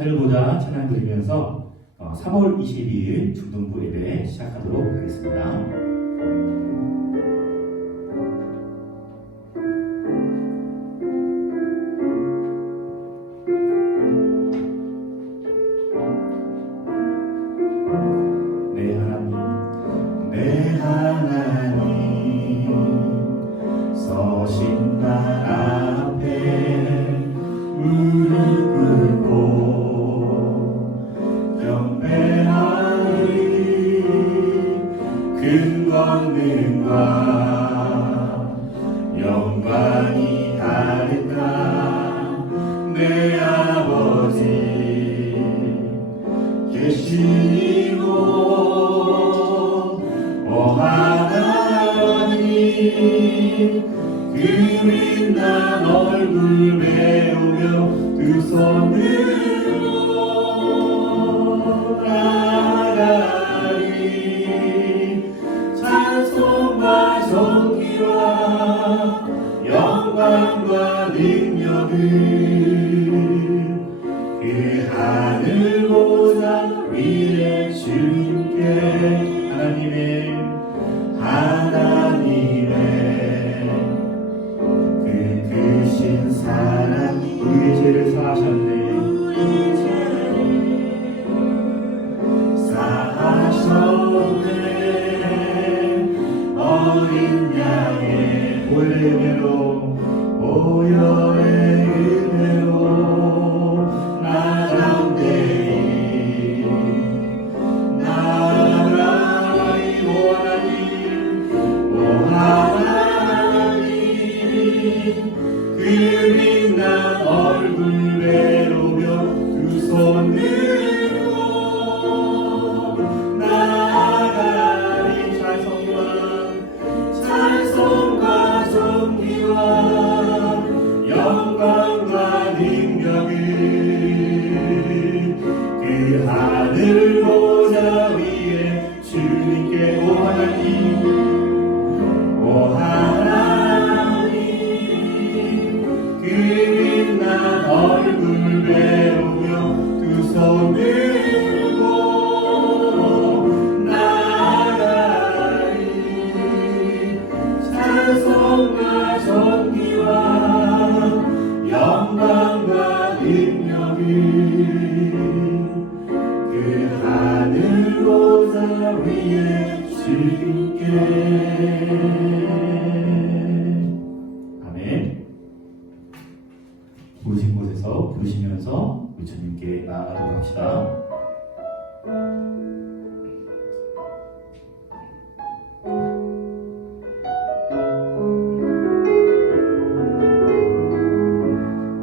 하늘 보자 찬양 드리면서 3월 22일 중등부 예배 시작하도록 하겠습니다. 내 하나님 서신 날 앞에 무릎 꿇고 경배하리 큰 권능과 영광이 다를까 내 아버지 계시고 하나님 그린난 얼굴 배우며 두 손으로 나가리 찬송과 존귀와 영광과 능력을 그 하늘 보좌 위에 주님께 하나님의 그 크신 사랑 우리 죄를 사하셨네 어린 양의 보혈의 은혜로 나 담대히 나아가리 오 하나님 그린 난 얼굴 배우며 두 손으로 나아가리 찬송과 존귀와 영광과 능력을 그 하늘 보좌 위에 주님께 오 하나님 그린 난 얼굴 배우며 두 손들고 나아가리 찬송과 존귀와 영광과 능력을 그 하늘 보좌 위에 주님께 아멘. 부르신 곳에서 부르시면서 우리 주님께 나아가도록 합시다.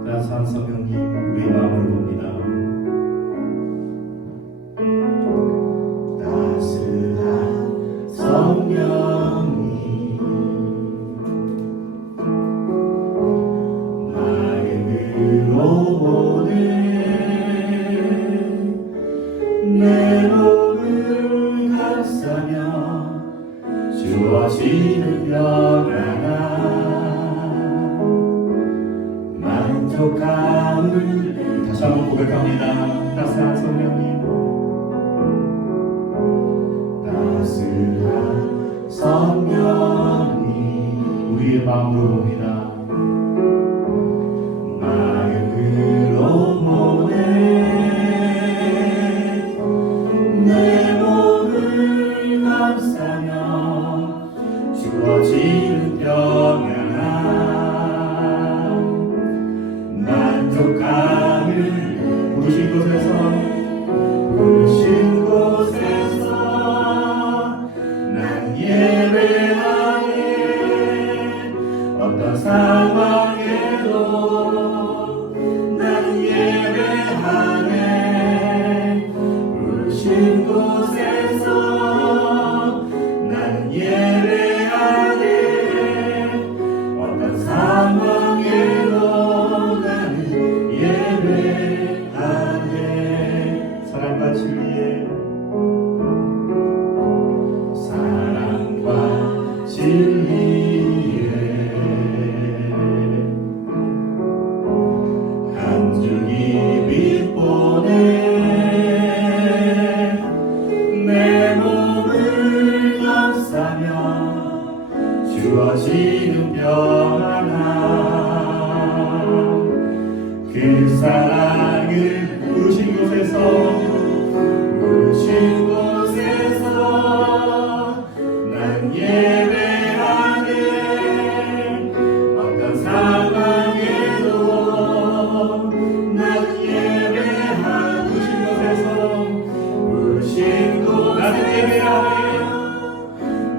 따스한 성령님 우리의 마음을 봅니다. 따스한 성령님 마음으로 보내 내 몸을 감싸며 주어지는 평안함 만족함을 다시 한번 고백합니다. 따스한 성령님 따스한 성령님 우리의 마음으로 봅니다. 마음으로 보내 내 몸을 감싸며 주어지는 평안함 만족함을 부르신 곳에서 주어지는 평안함 그 사랑을 부르신 곳에서 난 예배하네 어떤 상황에도 나는 예배하고 부르신 곳에서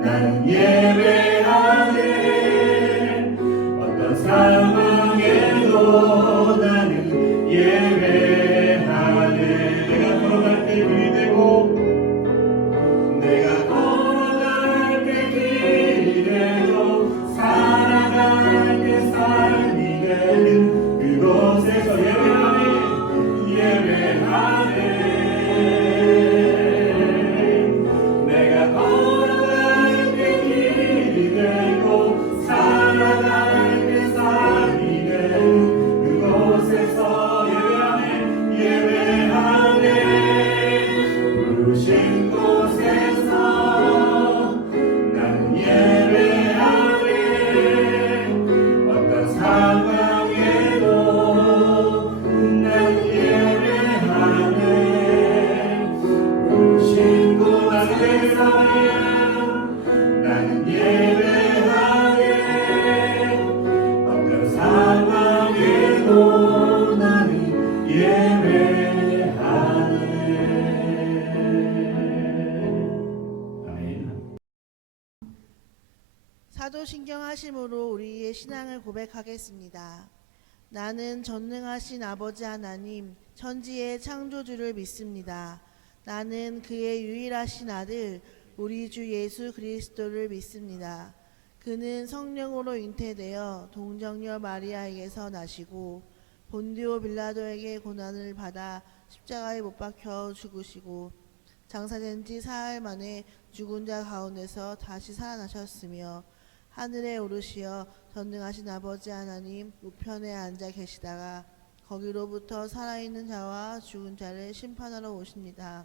나는 예배하네 어떤 상황에도 나는 예배하네 내가 걸어갈 때 길이 되고 내가 걸어갈 때 길이 되고 살아갈 때 삶이 되는 그곳에서 예배하네 내가 걸어갈 때 길이 되고 살아갈 때 삶이 되는 그곳에서 예배하네 부르신 곳에서 나는 예배하네 어떤 상황에도 나는 예배하네 부르신 곳에서 나는 예배하네 어떤 상황에도 나는 예배하네 아멘. 사도신경 하심으로 우리의 신앙을 고백하겠습니다. 나는 전능하신 아버지 하나님 천지의 창조주를 믿습니다. 나는 그의 유일하신 아들 우리 주 예수 그리스도를 믿습니다. 그는 성령으로 잉태되어 동정녀 마리아에게서 나시고 본디오 빌라도에게 고난을 받아 십자가에 못 박혀 죽으시고 장사된 지 사흘 만에 죽은 자 가운데서 다시 살아나셨으며 하늘에 오르시어 전능하신 아버지 하나님 우편에 앉아 계시다가 거기로부터 살아있는 자와 죽은 자를 심판하러 오십니다.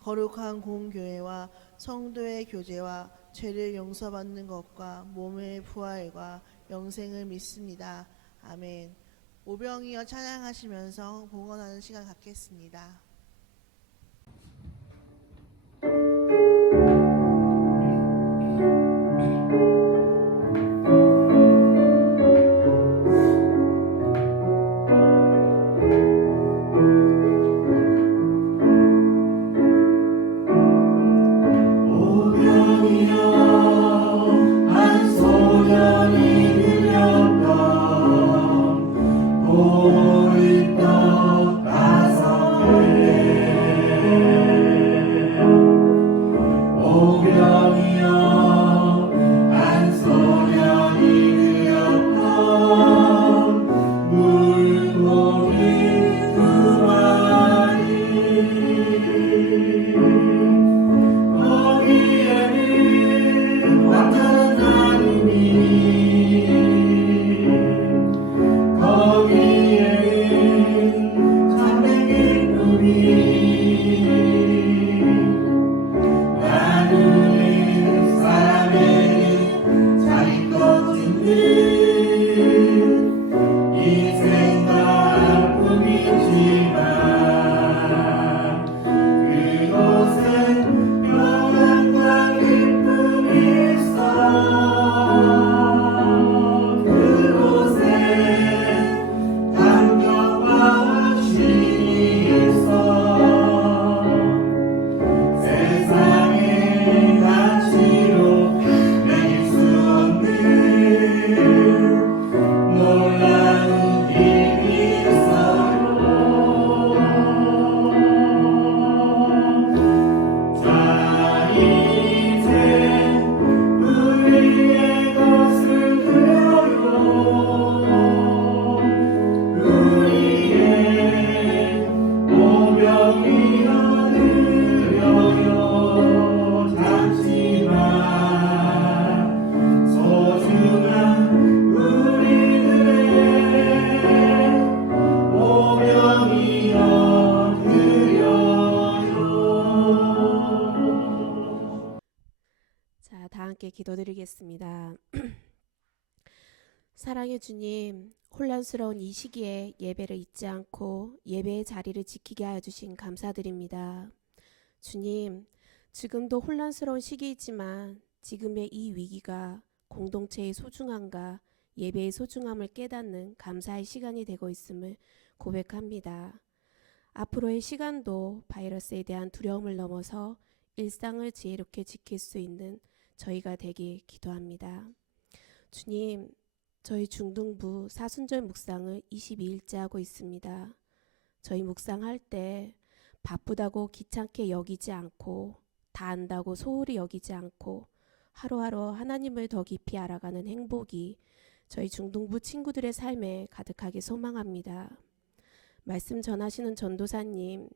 거룩한 공교회와 성도의 교제와 죄를 용서받는 것과 몸의 부활과 영생을 믿습니다. 아멘. 오병이어 찬양하시면서 봉헌하는 시간 갖겠습니다. 오병이어 느려요 함께 기도드리겠습니다. 사랑의 주님, 혼란스러운 이 시기에 예배를 잊지 않고 예배의 자리를 지키게 하여 주신 감사드립니다. 주님, 지금도 혼란스러운 시기이지만 지금의 이 위기가 공동체의 소중함과 예배의 소중함을 깨닫는 감사의 시간이 되고 있음을 고백합니다. 앞으로의 시간도 바이러스에 대한 두려움을 넘어서 일상을 지혜롭게 지킬 수 있는 저희가 되길 기도합니다. 주님, 저희 중등부 사순절 묵상을 22일째 하고 있습니다. 저희 묵상할 때 바쁘다고 귀찮게 여기지 않고 다 안다고 소홀히 여기지 않고 하루하루 하나님을 더 깊이 알아가는 행복이 저희 중등부 친구들의 삶에 가득하게 소망합니다. 말씀 전하시는 전도사님,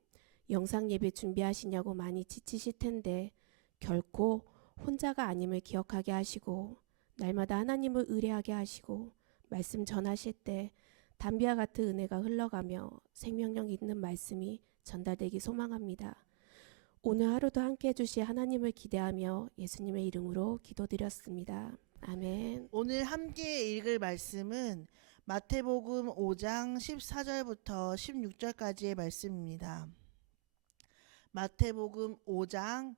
영상 예배 준비하시냐고 많이 지치실 텐데 결코 혼자가 아님을 기억하게 하시고 날마다 하나님을 의뢰하게 하시고 말씀 전하실 때 담비와 같은 은혜가 흘러가며 생명력 있는 말씀이 전달되기 소망합니다. 오늘 하루도 함께 해주실 하나님을 기대하며 예수님의 이름으로 기도드렸습니다. 아멘. 오늘 함께 읽을 말씀은 마태복음 5장 14절부터 16절까지의 말씀입니다. 마태복음 5장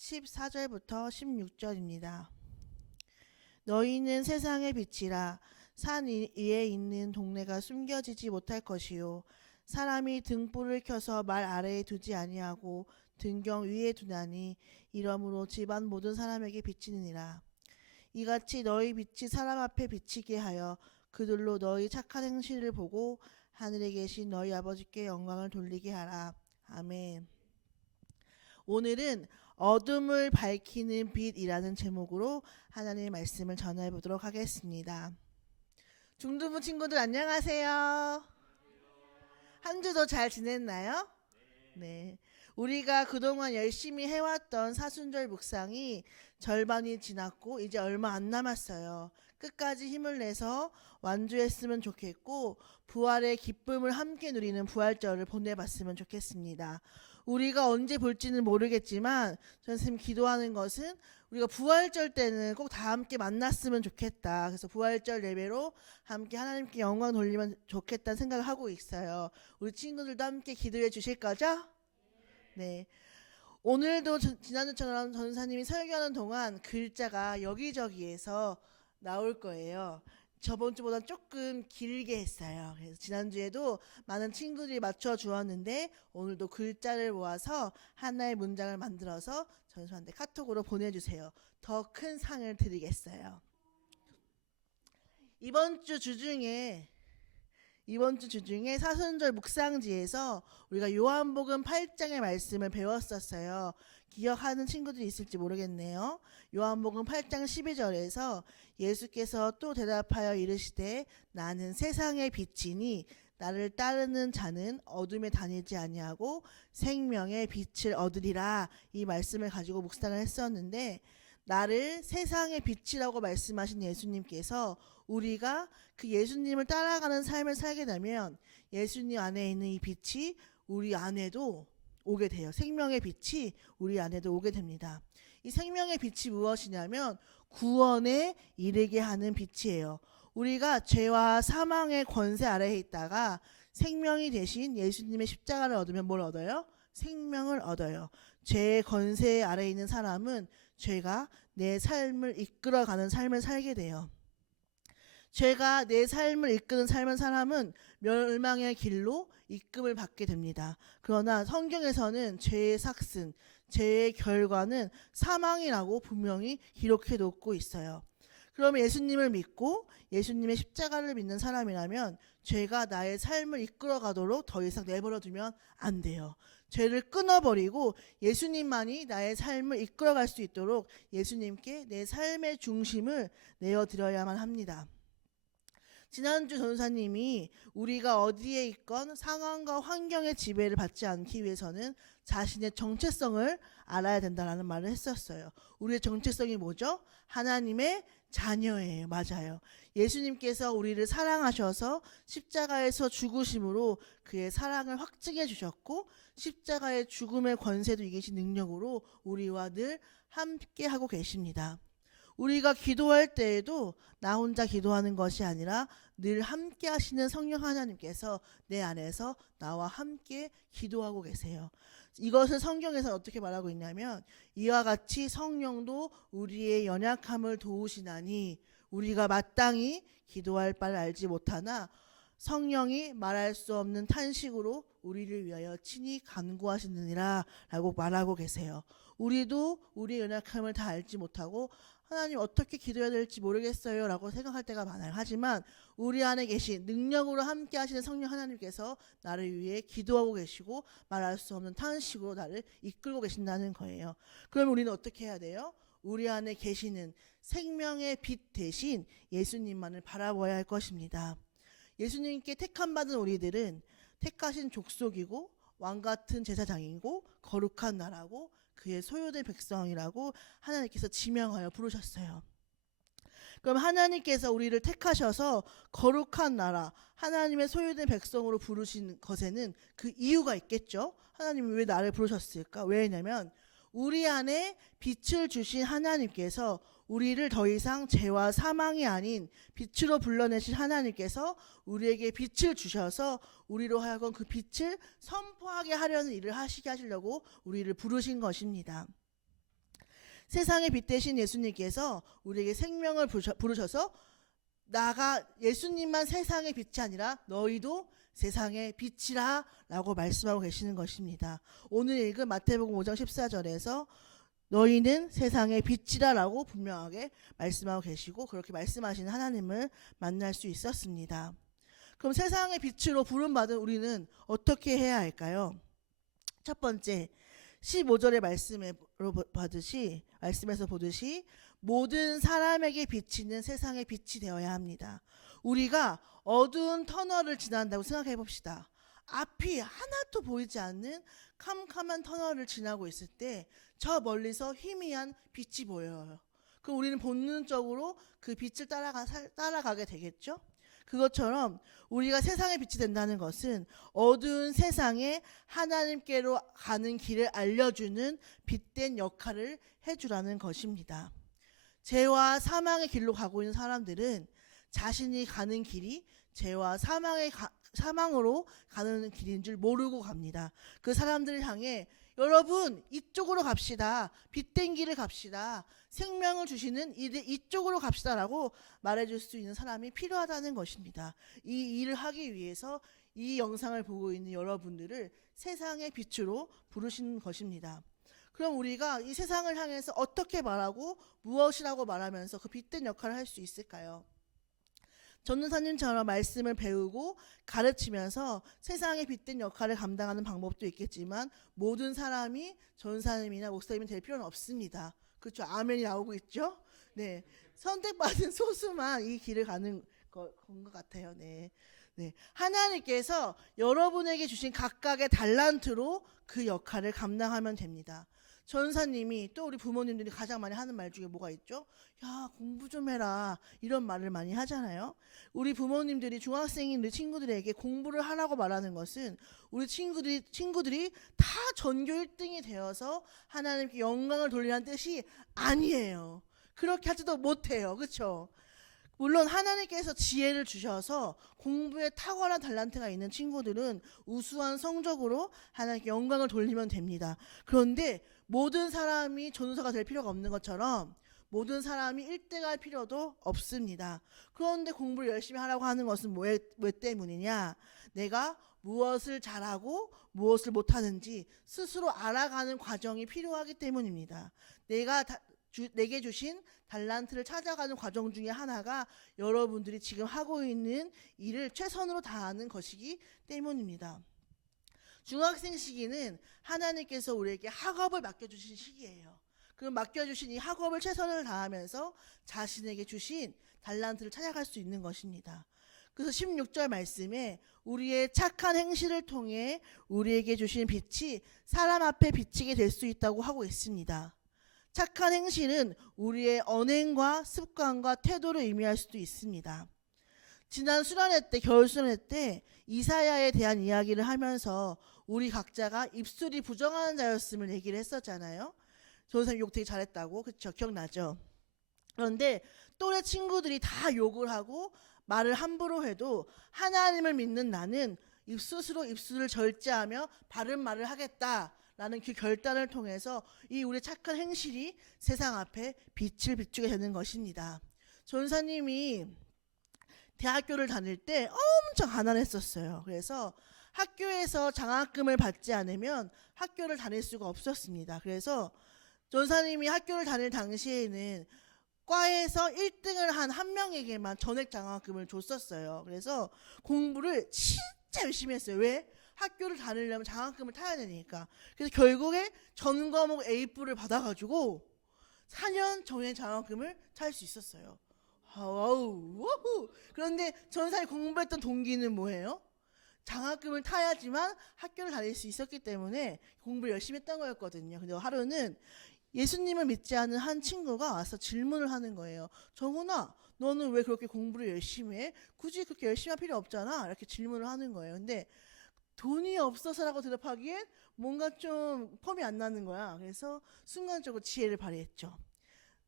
14절부터 16절입니다. 너희는 세상의 빛이라. 산 위에 있는 동네가 숨겨지지 못할 것이요 사람이 등불을 켜서 말 아래에 두지 아니하고 등경 위에 두나니 이러므로 집안 모든 사람에게 비치느니라. 이같이 너희 빛이 사람 앞에 비치게 하여 그들로 너희 착한 행실을 보고 하늘에 계신 너희 아버지께 영광을 돌리게 하라. 아멘. 오늘은 어둠을 밝히는 빛이라는 제목으로 하나님의 말씀을 전해 보도록 하겠습니다. 중등부 친구들 안녕하세요. 한 주도 잘 지냈나요? 네. 우리가 그동안 열심히 해왔던 사순절 묵상이 절반이 지났고 이제 얼마 안 남았어요. 끝까지 힘을 내서 완주했으면 좋겠고 부활의 기쁨을 함께 누리는 부활절을 보내봤으면 좋겠습니다. 우리가 언제 볼지는 모르겠지만 선생님 기도하는 것은 우리가 부활절 때는 꼭 다 함께 만났으면 좋겠다. 그래서 부활절 예배로 함께 하나님께 영광 돌리면 좋겠다는 생각을 하고 있어요. 우리 친구들도 함께 기도해 주실 거죠? 네. 오늘도 지난주처럼 전사님이 설교하는 동안 글자가 여기저기에서 나올 거예요. 저번 주보다 조금 길게 했어요. 그래서 지난주에도 많은 친구들이 맞춰 주었는데 오늘도 글자를 모아서 하나의 문장을 만들어서 전수한테 카톡으로 보내주세요. 더 큰 상을 드리겠어요. 이번 주 주중에 사순절 묵상지에서 우리가 요한복음 8장의 말씀을 배웠었어요. 기억하는 친구들이 있을지 모르겠네요. 요한복음 8장 12절에서 예수께서 또 대답하여 이르시되 나는 세상의 빛이니 나를 따르는 자는 어둠에 다니지 아니하고 생명의 빛을 얻으리라. 이 말씀을 가지고 묵상을 했었는데 나를 세상의 빛이라고 말씀하신 예수님께서 우리가 그 예수님을 따라가는 삶을 살게 되면 예수님 안에 있는 이 빛이 우리 안에도 오게 돼요. 생명의 빛이 우리 안에도 오게 됩니다. 이 생명의 빛이 무엇이냐면 구원에 이르게 하는 빛이에요. 우리가 죄와 사망의 권세 아래에 있다가 생명이 되신 예수님의 십자가를 얻으면 뭘 얻어요? 생명을 얻어요. 죄의 권세 아래에 있는 사람은 죄가 내 삶을 이끌어가는 삶을 살게 돼요. 죄가 내 삶을 이끄는 삶을 사람은 멸망의 길로 이끌을 받게 됩니다. 그러나 성경에서는 죄의 삭슨, 죄의 결과는 사망이라고 분명히 기록해 놓고 있어요. 그러면 예수님을 믿고 예수님의 십자가를 믿는 사람이라면 죄가 나의 삶을 이끌어가도록 더 이상 내버려 두면 안 돼요. 죄를 끊어버리고 예수님만이 나의 삶을 이끌어갈 수 있도록 예수님께 내 삶의 중심을 내어드려야만 합니다. 지난주 전사님이 우리가 어디에 있건 상황과 환경의 지배를 받지 않기 위해서는 자신의 정체성을 알아야 된다는 말을 했었어요. 우리의 정체성이 뭐죠? 하나님의 자녀예요. 맞아요. 예수님께서 우리를 사랑하셔서 십자가에서 죽으심으로 그의 사랑을 확증해 주셨고 십자가의 죽음의 권세도 이기신 능력으로 우리와 늘 함께 하고 계십니다. 우리가 기도할 때에도 나 혼자 기도하는 것이 아니라 늘 함께 하시는 성령 하나님께서 내 안에서 나와 함께 기도하고 계세요. 이것을 성경에서 어떻게 말하고 있냐면 이와 같이 성령도 우리의 연약함을 도우시나니 우리가 마땅히 기도할 바를 알지 못하나 성령이 말할 수 없는 탄식으로 우리를 위하여 친히 간구하시느니라 라고 말하고 계세요. 우리도 우리의 연약함을 다 알지 못하고 하나님 어떻게 기도해야 될지 모르겠어요 라고 생각할 때가 많아요. 하지만 우리 안에 계신 능력으로 함께 하시는 성령 하나님께서 나를 위해 기도하고 계시고 말할 수 없는 탄식으로 나를 이끌고 계신다는 거예요. 그럼 우리는 어떻게 해야 돼요? 우리 안에 계시는 생명의 빛 대신 예수님만을 바라봐야 할 것입니다. 예수님께 택함받은 우리들은 택하신 족속이고 왕같은 제사장이고 거룩한 나라고 그의 소유된 백성이라고 하나님께서 지명하여 부르셨어요. 그럼 하나님께서 우리를 택하셔서 거룩한 나라, 하나님의 소유된 백성으로 부르신 것에는 그 이유가 있겠죠. 하나님이 왜 나를 부르셨을까? 왜냐면 우리 안에 빛을 주신 하나님께서 우리를 더 이상 죄와 사망이 아닌 빛으로 불러내신 하나님께서 우리에게 빛을 주셔서 우리로 하여금 그 빛을 선포하게 하려는 일을 하시게 하시려고 우리를 부르신 것입니다. 세상의 빛 대신 예수님께서 우리에게 생명을 부르셔서 나가 예수님만 세상의 빛이 아니라 너희도 세상의 빛이라 라고 말씀하고 계시는 것입니다. 오늘 읽은 마태복음 5장 14절에서 너희는 세상의 빛이라 라고 분명하게 말씀하고 계시고 그렇게 말씀하시는 하나님을 만날 수 있었습니다. 그럼 세상의 빛으로 부름받은 우리는 어떻게 해야 할까요? 첫 번째 15절의 말씀에서 보듯이 모든 사람에게 비치는 세상의 빛이 되어야 합니다. 우리가 어두운 터널을 지난다고 생각해 봅시다. 앞이 하나도 보이지 않는 캄캄한 터널을 지나고 있을 때 저 멀리서 희미한 빛이 보여요. 그럼 우리는 본능적으로 그 빛을 따라가게 되겠죠? 그것처럼 우리가 세상의 빛이 된다는 것은 어두운 세상에 하나님께로 가는 길을 알려주는 빛된 역할을 해주라는 것입니다. 죄와 사망의 길로 가고 있는 사람들은 자신이 가는 길이 죄와 사망으로 가는 길인 줄 모르고 갑니다. 그 사람들을 향해 여러분 이쪽으로 갑시다. 빛된 길을 갑시다. 생명을 주시는 이쪽으로 갑시다라고 말해줄 수 있는 사람이 필요하다는 것입니다. 이 일을 하기 위해서 이 영상을 보고 있는 여러분들을 세상의 빛으로 부르신 것입니다. 그럼 우리가 이 세상을 향해서 어떻게 말하고 무엇이라고 말하면서 그 빛된 역할을 할 수 있을까요? 전도사님처럼 말씀을 배우고 가르치면서 세상의 빛된 역할을 감당하는 방법도 있겠지만 모든 사람이 전도사님이나 목사님이 될 필요는 없습니다. 그렇죠? 아멘이 나오고 있죠? 네, 선택받은 소수만 이 길을 가는 것 같아요. 네. 하나님께서 여러분에게 주신 각각의 달란트로 그 역할을 감당하면 됩니다. 전사님이 또 우리 부모님들이 가장 많이 하는 말 중에 뭐가 있죠? 야, 공부 좀 해라. 이런 말을 많이 하잖아요. 우리 부모님들이 중학생인 우리 친구들에게 공부를 하라고 말하는 것은 우리 친구들이 다 전교 1등이 되어서 하나님께 영광을 돌리라는 뜻이 아니에요. 그렇게 하지도 못해요. 그렇죠? 물론 하나님께서 지혜를 주셔서 공부에 탁월한 달란트가 있는 친구들은 우수한 성적으로 하나님께 영광을 돌리면 됩니다. 그런데 모든 사람이 전도사가 될 필요가 없는 것처럼 모든 사람이 1등 할 필요도 없습니다. 그런데 공부를 열심히 하라고 하는 것은 왜 때문이냐? 내가 무엇을 잘하고 무엇을 못하는지 스스로 알아가는 과정이 필요하기 때문입니다. 내게 주신 달란트를 찾아가는 과정 중에 하나가 여러분들이 지금 하고 있는 일을 최선으로 다하는 것이기 때문입니다. 중학생 시기는 하나님께서 우리에게 학업을 맡겨주신 시기예요. 그 맡겨주신 이 학업을 최선을 다하면서 자신에게 주신 달란트를 찾아갈 수 있는 것입니다. 그래서 16절 말씀에 우리의 착한 행실을 통해 우리에게 주신 빛이 사람 앞에 비치게 될 수 있다고 하고 있습니다. 착한 행실은 우리의 언행과 습관과 태도를 의미할 수도 있습니다. 지난 겨울 수련회 때 이사야에 대한 이야기를 하면서 우리 각자가 입술이 부정하는 자였음을 얘기를 했었잖아요. 전도사님 욕 되게 잘했다고. 그렇죠? 기억나죠? 그런데 또래 친구들이 다 욕을 하고 말을 함부로 해도 하나님을 믿는 나는 스스로 입술을 절제하며 바른 말을 하겠다라는 그 결단을 통해서 이 우리 착한 행실이 세상 앞에 빛을 비추게 되는 것입니다. 전사님이 대학교를 다닐 때 엄청 가난했었어요. 그래서 학교에서 장학금을 받지 않으면 학교를 다닐 수가 없었습니다. 그래서 전사님이 학교를 다닐 당시에는 과에서 1등을 한 한 명에게만 전액 장학금을 줬었어요. 그래서 공부를 진짜 열심히 했어요. 왜? 학교를 다니려면 장학금을 타야 되니까. 그래서 결국에 전 과목 A뿔을 받아가지고 4년 정의 장학금을 탈 수 있었어요. 와우. 그런데 전사에 공부했던 동기는 뭐예요? 장학금을 타야지만 학교를 다닐 수 있었기 때문에 공부를 열심히 했던 거였거든요. 근데 하루는 예수님을 믿지 않은 한 친구가 와서 질문을 하는 거예요. 정훈아, 너는 왜 그렇게 공부를 열심히 해? 굳이 그렇게 열심히 할 필요 없잖아. 이렇게 질문을 하는 거예요. 근데 돈이 없어서라고 대답하기엔 뭔가 좀 폼이 안 나는 거야. 그래서 순간적으로 지혜를 발휘했죠.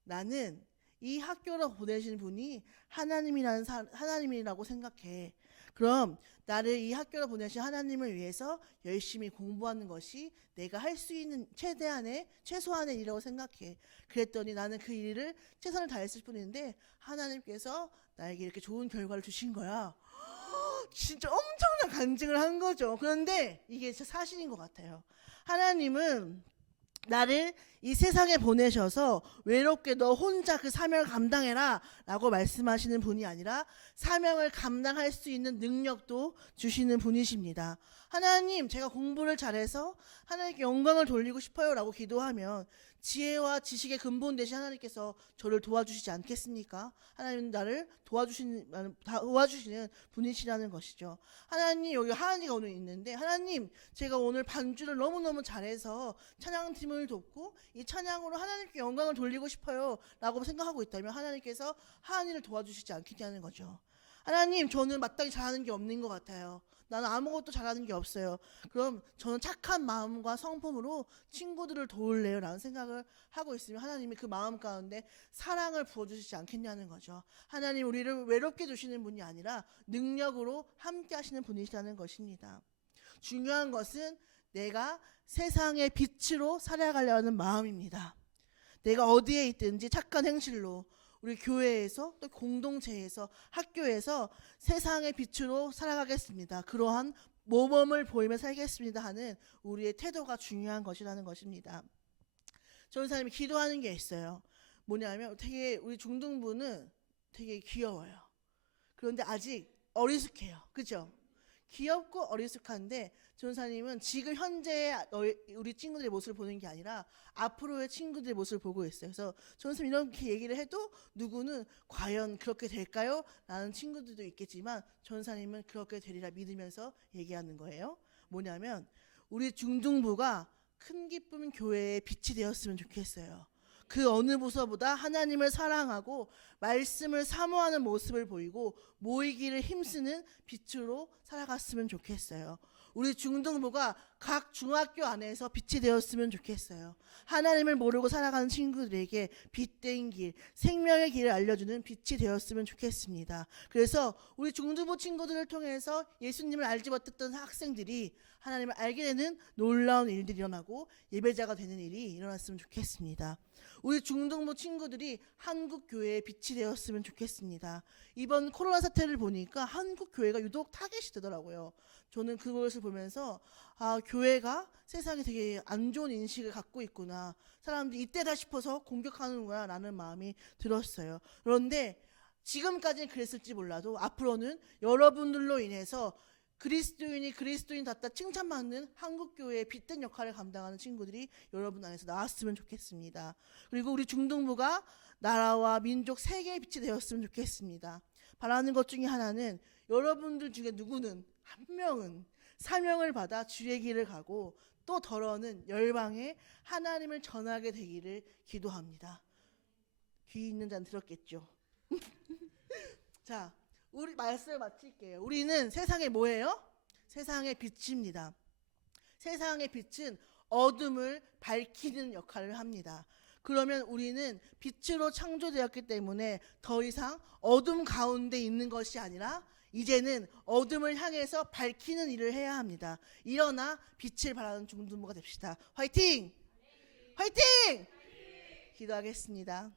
나는 이 학교로 보내신 분이 하나님이라고 생각해. 그럼 나를 이 학교로 보내신 하나님을 위해서 열심히 공부하는 것이 내가 할 수 있는 최소한의 일이라고 생각해. 그랬더니 나는 그 일을 최선을 다했을 뿐인데 하나님께서 나에게 이렇게 좋은 결과를 주신 거야. 진짜 엄청난 간증을 한 거죠. 그런데 이게 진짜 사실인 것 같아요. 하나님은 나를 이 세상에 보내셔서 외롭게 너 혼자 그 사명을 감당해라 라고 말씀하시는 분이 아니라 사명을 감당할 수 있는 능력도 주시는 분이십니다. 하나님, 제가 공부를 잘해서 하나님께 영광을 돌리고 싶어요 라고 기도하면 지혜와 지식의 근본 되신 하나님께서 저를 도와주시지 않겠습니까? 하나님은 나를 도와주시는 분이시라는 것이죠. 하나님, 여기 하은이가 오늘 있는데 하나님, 제가 오늘 반주를 너무너무 잘해서 찬양팀을 돕고 이 찬양으로 하나님께 영광을 돌리고 싶어요 라고 생각하고 있다면 하나님께서 하은이를 도와주시지 않겠냐는 거죠. 하나님, 저는 마땅히 잘하는 게 없는 것 같아요. 나는 아무것도 잘하는 게 없어요. 그럼 저는 착한 마음과 성품으로 친구들을 도울래요 라는 생각을 하고 있으면 하나님이 그 마음 가운데 사랑을 부어주시지 않겠냐는 거죠. 하나님, 우리를 외롭게 두시는 분이 아니라 능력으로 함께 하시는 분이시라는 것입니다. 중요한 것은 내가 세상의 빛으로 살아가려는 마음입니다. 내가 어디에 있든지 착한 행실로 우리 교회에서 또 공동체에서 학교에서 세상의 빛으로 살아가겠습니다. 그러한 모범을 보이며 살겠습니다 하는 우리의 태도가 중요한 것이라는 것입니다. 전사님이 기도하는 게 있어요. 뭐냐면 되게 우리 중등부는 되게 귀여워요. 그런데 아직 어리숙해요. 그죠? 귀엽고 어리숙한데 전사님은 지금 현재 우리 친구들의 모습을 보는 게 아니라 앞으로의 친구들의 모습을 보고 있어요. 그래서 전사님 이렇게 얘기를 해도 누구는 과연 그렇게 될까요? 라는 친구들도 있겠지만 전사님은 그렇게 되리라 믿으면서 얘기하는 거예요. 뭐냐면 우리 중등부가 큰 기쁨 교회의 빛이 되었으면 좋겠어요. 그 어느 부서보다 하나님을 사랑하고 말씀을 사모하는 모습을 보이고 모이기를 힘쓰는 빛으로 살아갔으면 좋겠어요. 우리 중등부가 각 중학교 안에서 빛이 되었으면 좋겠어요. 하나님을 모르고 살아가는 친구들에게 빛된 길, 생명의 길을 알려주는 빛이 되었으면 좋겠습니다. 그래서 우리 중등부 친구들을 통해서 예수님을 알지 못했던 학생들이 하나님을 알게 되는 놀라운 일들이 일어나고 예배자가 되는 일이 일어났으면 좋겠습니다. 우리 중등부 친구들이 한국 교회의 빛이 되었으면 좋겠습니다. 이번 코로나 사태를 보니까 한국 교회가 유독 타겟이 되더라고요. 저는 그것을 보면서 교회가 세상에 되게 안 좋은 인식을 갖고 있구나. 사람들이 이때다 싶어서 공격하는구나 라는 마음이 들었어요. 그런데 지금까지는 그랬을지 몰라도 앞으로는 여러분들로 인해서 그리스도인이 그리스도인답다 칭찬받는 한국교회의 빛된 역할을 감당하는 친구들이 여러분 안에서 나왔으면 좋겠습니다. 그리고 우리 중등부가 나라와 민족 세계의 빛이 되었으면 좋겠습니다. 바라는 것 중에 하나는 여러분들 중에 누구는 한 명은 사명을 받아 주의 길을 가고 또 더러는 열방에 하나님을 전하게 되기를 기도합니다. 귀 있는 자는 들었겠죠. 자, 우리 말씀을 마칠게요. 우리는 세상에 뭐예요? 세상의 빛입니다. 세상의 빛은 어둠을 밝히는 역할을 합니다. 그러면 우리는 빛으로 창조되었기 때문에 더 이상 어둠 가운데 있는 것이 아니라 이제는 어둠을 향해서 밝히는 일을 해야 합니다. 일어나 빛을 발하는 중등부가 됩시다. 화이팅! 화이팅! 기도하겠습니다.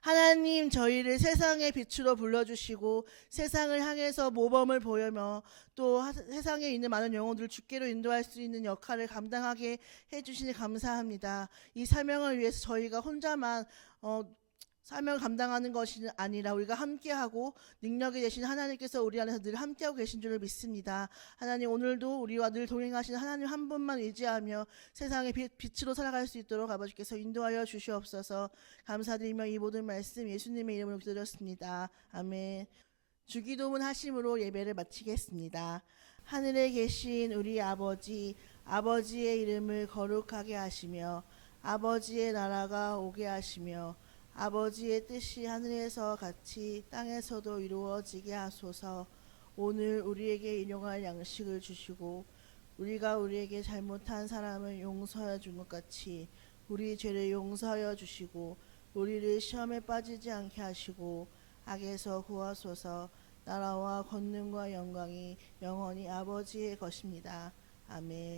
하나님, 저희를 세상의 빛으로 불러주시고 세상을 향해서 모범을 보이며 또 세상에 있는 많은 영혼들을 주께로 인도할 수 있는 역할을 감당하게 해주시니 감사합니다. 이 사명을 위해서 저희가 혼자만 사명을 감당하는 것이 아니라 우리가 함께하고 능력이 되신 하나님께서 우리 안에서 늘 함께하고 계신 줄을 믿습니다. 하나님, 오늘도 우리와 늘 동행하시는 하나님 한 분만 의지하며 세상의 빛으로 살아갈 수 있도록 아버지께서 인도하여 주시옵소서. 감사드리며 이 모든 말씀 예수님의 이름으로 기도드렸습니다. 아멘. 주기도문 하심으로 예배를 마치겠습니다. 하늘에 계신 우리 아버지, 아버지의 이름을 거룩하게 하시며 아버지의 나라가 오게 하시며 아버지의 뜻이 하늘에서 같이 땅에서도 이루어지게 하소서. 오늘 우리에게 일용할 양식을 주시고 우리가 우리에게 잘못한 사람을 용서하여 준 것 같이 우리 죄를 용서하여 주시고 우리를 시험에 빠지지 않게 하시고 악에서 구하소서. 나라와 권능과 영광이 영원히 아버지의 것입니다. 아멘.